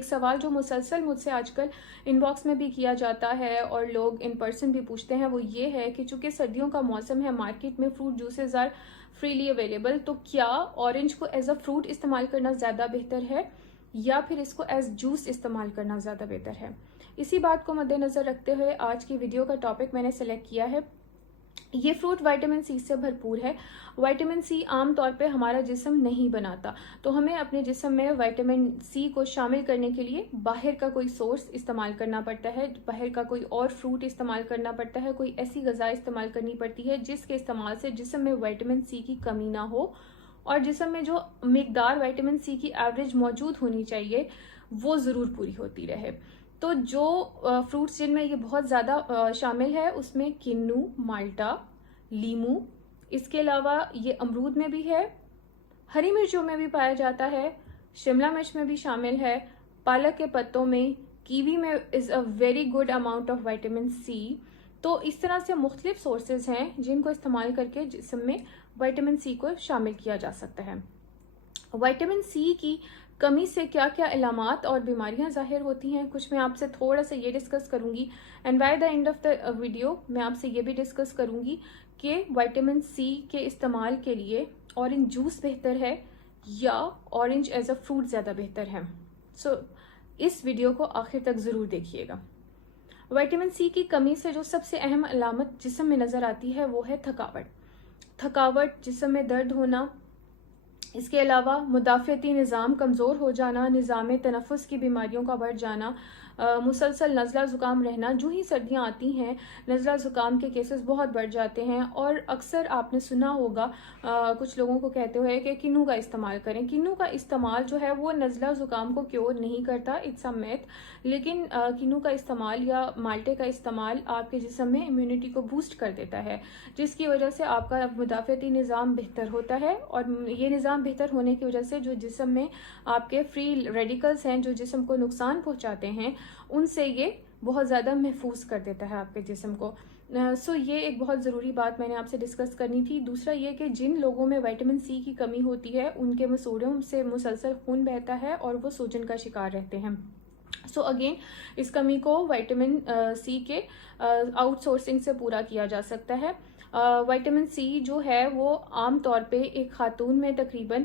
एक सवाल जो मुसलसल मुझसे आजकल इनबॉक्स में भी किया जाता है और लोग इन पर्सन भी पूछते हैं, वो ये है कि चूंकि सर्दियों का मौसम है, मार्केट में fruit juices are freely available, तो क्या ऑरेंज को एज अ फ्रूट इस्तेमाल करना ज़्यादा बेहतर है या फिर इसको एज जूस इस्तेमाल करना ज़्यादा बेहतर है। इसी बात को मद्देनज़र रखते हुए आज की वीडियो का टॉपिक मैंने सेलेक्ट किया है। ये फ्रूट विटामिन सी से भरपूर है। विटामिन सी आमतौर पे हमारा जिस्म नहीं बनाता, तो हमें अपने जिस्म में विटामिन सी को शामिल करने के लिए बाहर का कोई सोर्स इस्तेमाल करना पड़ता है, बाहर का कोई और फ्रूट इस्तेमाल करना पड़ता है, कोई ऐसी ग़िज़ा इस्तेमाल करनी पड़ती है जिसके इस्तेमाल से जिस्म में विटामिन सी की कमी ना हो और जिस्म में जो मिकदार विटामिन सी की एवरेज मौजूद होनी चाहिए वो ज़रूर पूरी होती रहे। तो जो फ्रूट्स जिनमें ये बहुत ज़्यादा शामिल है उसमें किन्नू, माल्टा, लीमू, इसके अलावा ये अमरूद में भी है, हरी मिर्चों में भी पाया जाता है, शिमला मिर्च में भी शामिल है, पालक के पत्तों में, कीवी में is a very good amount of vitamin C. तो इस तरह से मुख्तलिफ सोर्सेज हैं जिनको इस्तेमाल करके जिस्म में विटामिन सी को शामिल किया जा सकता है। विटामिन सी की कमी से क्या क्या इलामात और बीमारियां जाहिर होती हैं, कुछ मैं आपसे थोड़ा सा ये डिस्कस करूंगी and by the end of the video मैं आपसे ये भी डिस्कस करूंगी कि विटामिन सी के इस्तेमाल के लिए ऑरेंज जूस बेहतर है या ऑरेंज एज अ फ्रूट ज़्यादा बेहतर है। सो इस वीडियो को आखिर तक ज़रूर देखिएगा। विटामिन सी की कमी से जो सबसे अहम अलामत जिस्म में नज़र आती है वो है थकावट, जिस्म में दर्द होना, इसके अलावा मुदाफ़ती निज़ाम कमज़ोर हो जाना, निज़ाम तनफ़ुस की बीमारियों का बढ़ जाना, मुसलसल नज़ला ज़ुकाम रहना। जो ही सर्दियाँ आती हैं नज़ला ज़ुकाम के केसेस बहुत बढ़ जाते हैं और अक्सर आपने सुना होगा कुछ लोगों को कहते हुए कि किन्नू का इस्तेमाल करें। किन्नू का इस्तेमाल जो है वो नज़ला ज़ुकाम को क्योर नहीं करता, इट्स अ मिथ, लेकिन किन्नू का इस्तेमाल या माल्टे का इस्तेमाल आपके जिस्म में इम्यूनिटी को बूस्ट कर देता है, जिसकी वजह से आपका मुदाफ़ती निज़ाम बेहतर होता है और ये निज़ाम बेहतर होने की वजह से जो जिस्म में आपके फ्री रेडिकल्स हैं जो जिस्म को नुकसान पहुंचाते हैं उनसे ये बहुत ज़्यादा महफूज कर देता है आपके जिस्म को। सो ये एक बहुत ज़रूरी बात मैंने आपसे डिस्कस करनी थी। दूसरा ये कि जिन लोगों में विटामिन सी की कमी होती है उनके मसूड़ों से मुसलसल खून बहता है और वो सूजन का शिकार रहते हैं। सो अगेन इस कमी को विटामिन सी के आउटसोर्सिंग से पूरा किया जा सकता है। विटामिन सी जो है वो आम तौर पे एक खातून में तकरीबन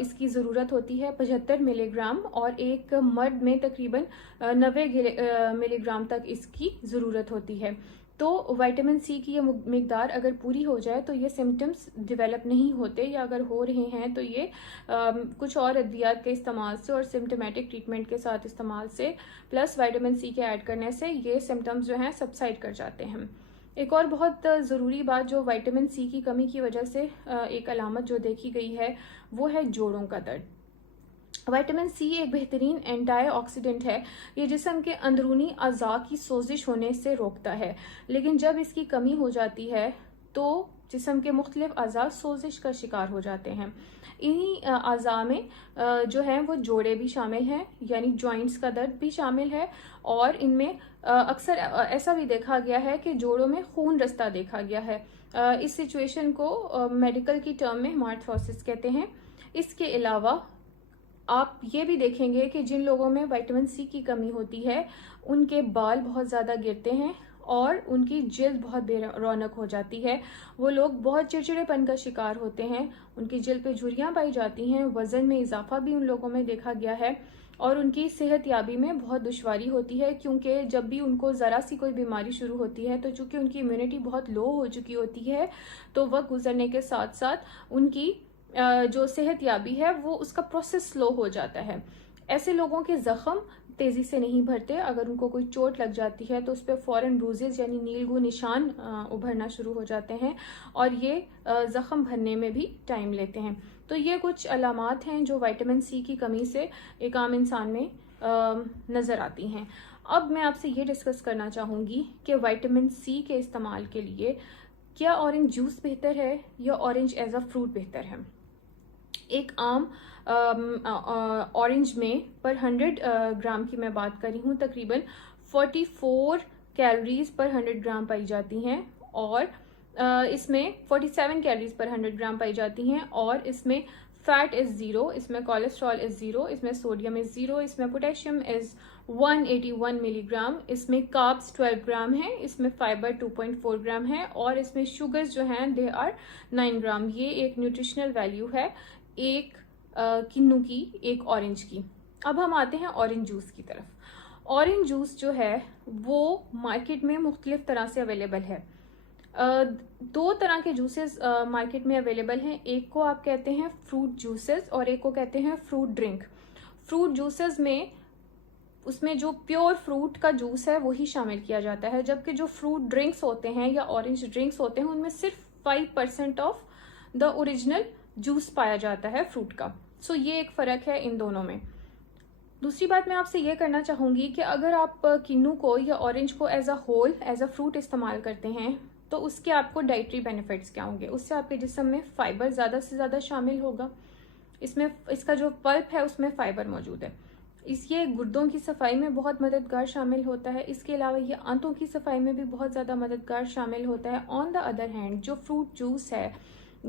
इसकी ज़रूरत होती है 75 मिलीग्राम और एक मर्द में तकरीबन 90 मिलीग्राम तक इसकी ज़रूरत होती है। तो विटामिन सी की ये मिकदार अगर पूरी हो जाए तो ये सिम्टम्स डेवलप नहीं होते, या अगर हो रहे हैं तो ये कुछ और अद्वियात के इस्तेमाल से और सिम्टमेटिक ट्रीटमेंट के साथ इस्तेमाल से प्लस विटामिन सी के ऐड करने से ये सिम्टम्स जो हैं सबसाइड कर जाते हैं। एक और बहुत ज़रूरी बात जो विटामिन सी की कमी की वजह से एक अलामत जो देखी गई है वो है जोड़ों का दर्द। विटामिन सी एक बेहतरीन एंटीऑक्सीडेंट है, ये जिस्म के अंदरूनी अज़ा की सोजिश होने से रोकता है, लेकिन जब इसकी कमी हो जाती है तो जिस्म के मुख्तलिफ अज़ा सोजिश का शिकार हो जाते हैं। इन्हीं अज़ा में जो है वो जोड़े भी शामिल हैं, यानी जॉइंट्स का दर्द भी शामिल है और इनमें अक्सर ऐसा भी देखा गया है कि जोड़ों में खून रास्ता देखा गया है। इस सिचुएशन को मेडिकल की टर्म में हेमार्थ्रोसिस कहते हैं। इसके अलावा आप ये भी देखेंगे कि जिन लोगों में विटामिन सी की कमी होती है उनके बाल बहुत ज़्यादा गिरते हैं और उनकी जिल्द बहुत बेरौनक हो जाती है। वो लोग बहुत चिड़चिड़ेपन का शिकार होते हैं, उनकी जिल्द पे झुर्रियाँ पाई जाती हैं, वज़न में इजाफा भी उन लोगों में देखा गया है और उनकी सेहत याबी में बहुत दुश्वारी होती है, क्योंकि जब भी उनको ज़रा सी कोई बीमारी शुरू होती है तो चूँकि उनकी इम्यूनिटी बहुत लो हो चुकी होती है तो वक्त गुजरने के साथ साथ उनकी जो सेहत याबी है वो उसका प्रोसेस स्लो हो जाता है। ऐसे लोगों के ज़ख्म तेज़ी से नहीं भरते, अगर उनको कोई चोट लग जाती है तो उस पर फ़ौरन ब्रूजेस यानी नीलगू निशान उभरना शुरू हो जाते हैं और ये ज़ख्म भरने में भी टाइम लेते हैं। तो ये कुछ अलामात हैं जो विटामिन सी की कमी से एक आम इंसान में नज़र आती हैं। अब मैं आपसे ये डिस्कस करना चाहूँगी कि विटामिन सी के इस्तेमाल के लिए क्या ऑरेंज जूस बेहतर है या ऑरेंज एज अ फ्रूट बेहतर है। एक आम ऑरेंज में पर 100 ग्राम की मैं बात कर रही हूँ तकरीबन 44 कैलोरीज पर 100 ग्राम पाई जाती हैं और इसमें 47 कैलोरीज पर 100 ग्राम पाई जाती हैं और इसमें फैट इज 0, इसमें कोलेस्ट्रॉल इज 0, इसमें सोडियम इज 0, इसमें पोटेशियम इज 181 मिलीग्राम, इसमें कार्ब्स 12 ग्राम है, इसमें फाइबर 2.4 ग्राम है और इसमें शुगर्स जो हैं दे आर 9 ग्राम। ये एक न्यूट्रिशनल वैल्यू है एक किन्नू की, एक ऑरेंज की। अब हम आते हैं ऑरेंज जूस की तरफ। ऑरेंज जूस जो है वो मार्केट में मुख्तलिफ तरह से अवेलेबल है। दो तरह के जूसेस मार्केट में अवेलेबल हैं। एक को आप कहते हैं फ्रूट जूसेस और एक को कहते हैं फ्रूट ड्रिंक। फ्रूट जूसेस में उसमें जो प्योर फ्रूट का जूस है वही शामिल किया जाता है, जबकि जो फ्रूट ड्रिंक्स होते हैं या ऑरेंज ड्रिंक्स होते हैं उनमें सिर्फ 5% ऑफ द ओरिजिनल जूस पाया जाता है फ्रूट का। सो ये एक फ़र्क है इन दोनों में। दूसरी बात मैं आपसे ये करना चाहूँगी कि अगर आप किन्नू को या ऑरेंज को as a whole, as a fruit इस्तेमाल करते हैं तो उसके आपको डाइटरी बेनिफिट्स क्या होंगे। उससे आपके जिस्म में फाइबर ज़्यादा से ज़्यादा शामिल होगा। इसमें इसका जो पल्प है उसमें फाइबर मौजूद है। ये गुर्दों की सफाई में बहुत मददगार शामिल होता है। इसके अलावा ये आंतों की सफाई में भी बहुत ज़्यादा मददगार शामिल होता है। ऑन द अदर हैंड जो फ्रूट जूस है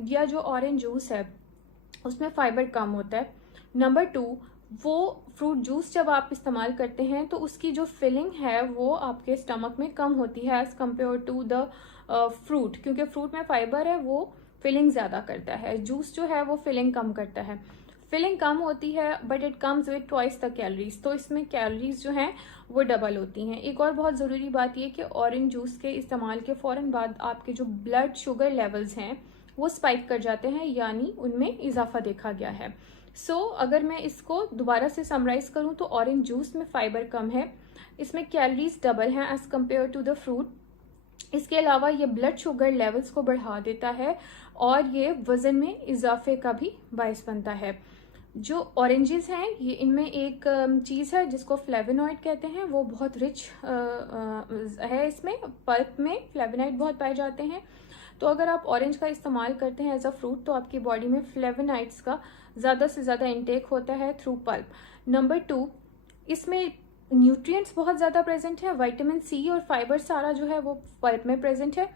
या जो ऑरेंज जूस है उसमें फाइबर कम होता है। नंबर 2, वो फ्रूट जूस जब आप इस्तेमाल करते हैं तो उसकी जो फिलिंग है वो आपके स्टमक में कम होती है as compare to the fruit, क्योंकि फ्रूट में फाइबर है वो फिलिंग ज़्यादा करता है। जूस जो है वो फिलिंग कम करता है। फिलिंग कम होती है but it comes with twice the calories, तो इसमें कैलोरीज जो हैं वो डबल होती हैं। एक और बहुत ज़रूरी बात यह कि ऑरेंज जूस के इस्तेमाल के फ़ौरन बाद आपके जो ब्लड शुगर लेवल्स हैं वो स्पाइक कर जाते हैं, यानी उनमें इजाफा देखा गया है। अगर मैं इसको दोबारा से समराइज करूं तो ऑरेंज जूस में फाइबर कम है, इसमें कैलोरीज डबल हैं as compare to the fruit. इसके अलावा ये ब्लड शुगर लेवल्स को बढ़ा देता है और ये वज़न में इजाफे का भी बायस बनता है। जो ऑरेंजेस हैं ये इनमें एक चीज़ है जिसको फ्लेवोनॉइड कहते हैं, वो बहुत रिच है। इसमें पल्प में फ्लेवोनॉइड बहुत पाए जाते हैं। तो अगर आप ऑरेंज का इस्तेमाल करते हैं एज अ फ्रूट तो आपकी बॉडी में फ्लेवोनॉइड्स का ज़्यादा से ज़्यादा इंटेक होता है थ्रू पल्प। नंबर 2, इसमें न्यूट्रिएंट्स बहुत ज़्यादा प्रेजेंट है। विटामिन सी और फाइबर सारा जो है वो पल्प में प्रेजेंट है।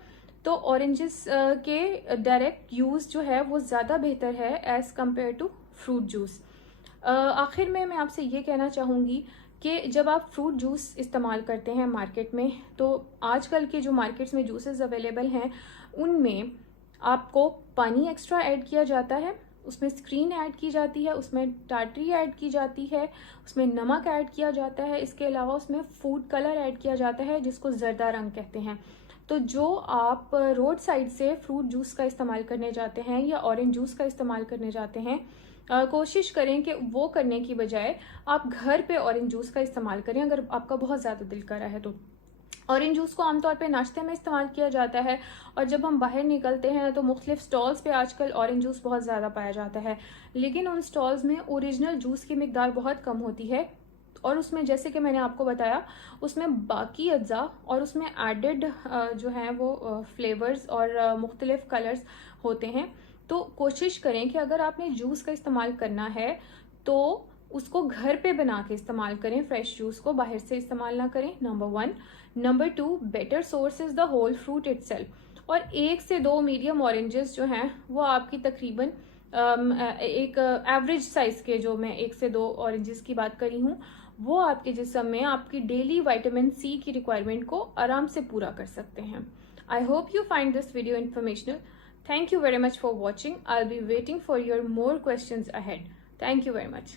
तो ऑरेंजेस के डायरेक्ट यूज़ जो है वो ज़्यादा बेहतर है as compare to fruit juice. आखिर में मैं आपसे ये कहना चाहूँगी कि जब आप फ्रूट जूस इस्तेमाल करते हैं मार्केट में, तो आजकल के जो मार्केट्स में जूसेस अवेलेबल हैं उनमें आपको पानी एक्स्ट्रा ऐड किया जाता है, उसमें स्क्रीन ऐड की जाती है, उसमें टाटरी ऐड की जाती है, उसमें नमक ऐड किया जाता है। इसके अलावा उसमें फूड कलर ऐड किया जाता है जिसको जर्दा रंग कहते हैं। तो जो आप रोड साइड से फ्रूट जूस का इस्तेमाल करने जाते हैं या ऑरेंज जूस का इस्तेमाल करने जाते हैं, कोशिश करें कि वो करने की बजाय आप घर पे ऑरेंज जूस का इस्तेमाल करें अगर आपका बहुत ज़्यादा दिल कर रहा है तो। ऑरेंज जूस को आमतौर पे नाश्ते में इस्तेमाल किया जाता है और जब हम बाहर निकलते हैं तो मुख्तलिफ स्टॉल्स पे आजकल ऑरेंज जूस बहुत ज़्यादा पाया जाता है, लेकिन उन स्टॉल्स में ओरिजिनल जूस की मिकदार बहुत कम होती है और उसमें जैसे कि मैंने आपको बताया उसमें बाकी अज्जा और उसमें एडेड जो हैं वो फ्लेवर्स और मुख्तलिफ कलर्स होते हैं। तो कोशिश करें कि अगर आपने जूस का इस्तेमाल करना है तो उसको घर पे बना के इस्तेमाल करें, फ्रेश जूस को बाहर से इस्तेमाल ना करें, number 1। Number 2, better source is the whole fruit itself. और 1 से 2 मीडियम ऑरेंजेस जो हैं वो आपकी तकरीबन एक एवरेज साइज के, जो मैं 1 से 2 ऑरेंजेस की बात करी हूँ, वो आपके जिस्म में आपकी डेली विटामिन सी की रिक्वायरमेंट को आराम से पूरा कर सकते हैं। I hope you find this video informational. Thank you very much for watching. I'll be waiting for your more questions ahead. Thank you very much.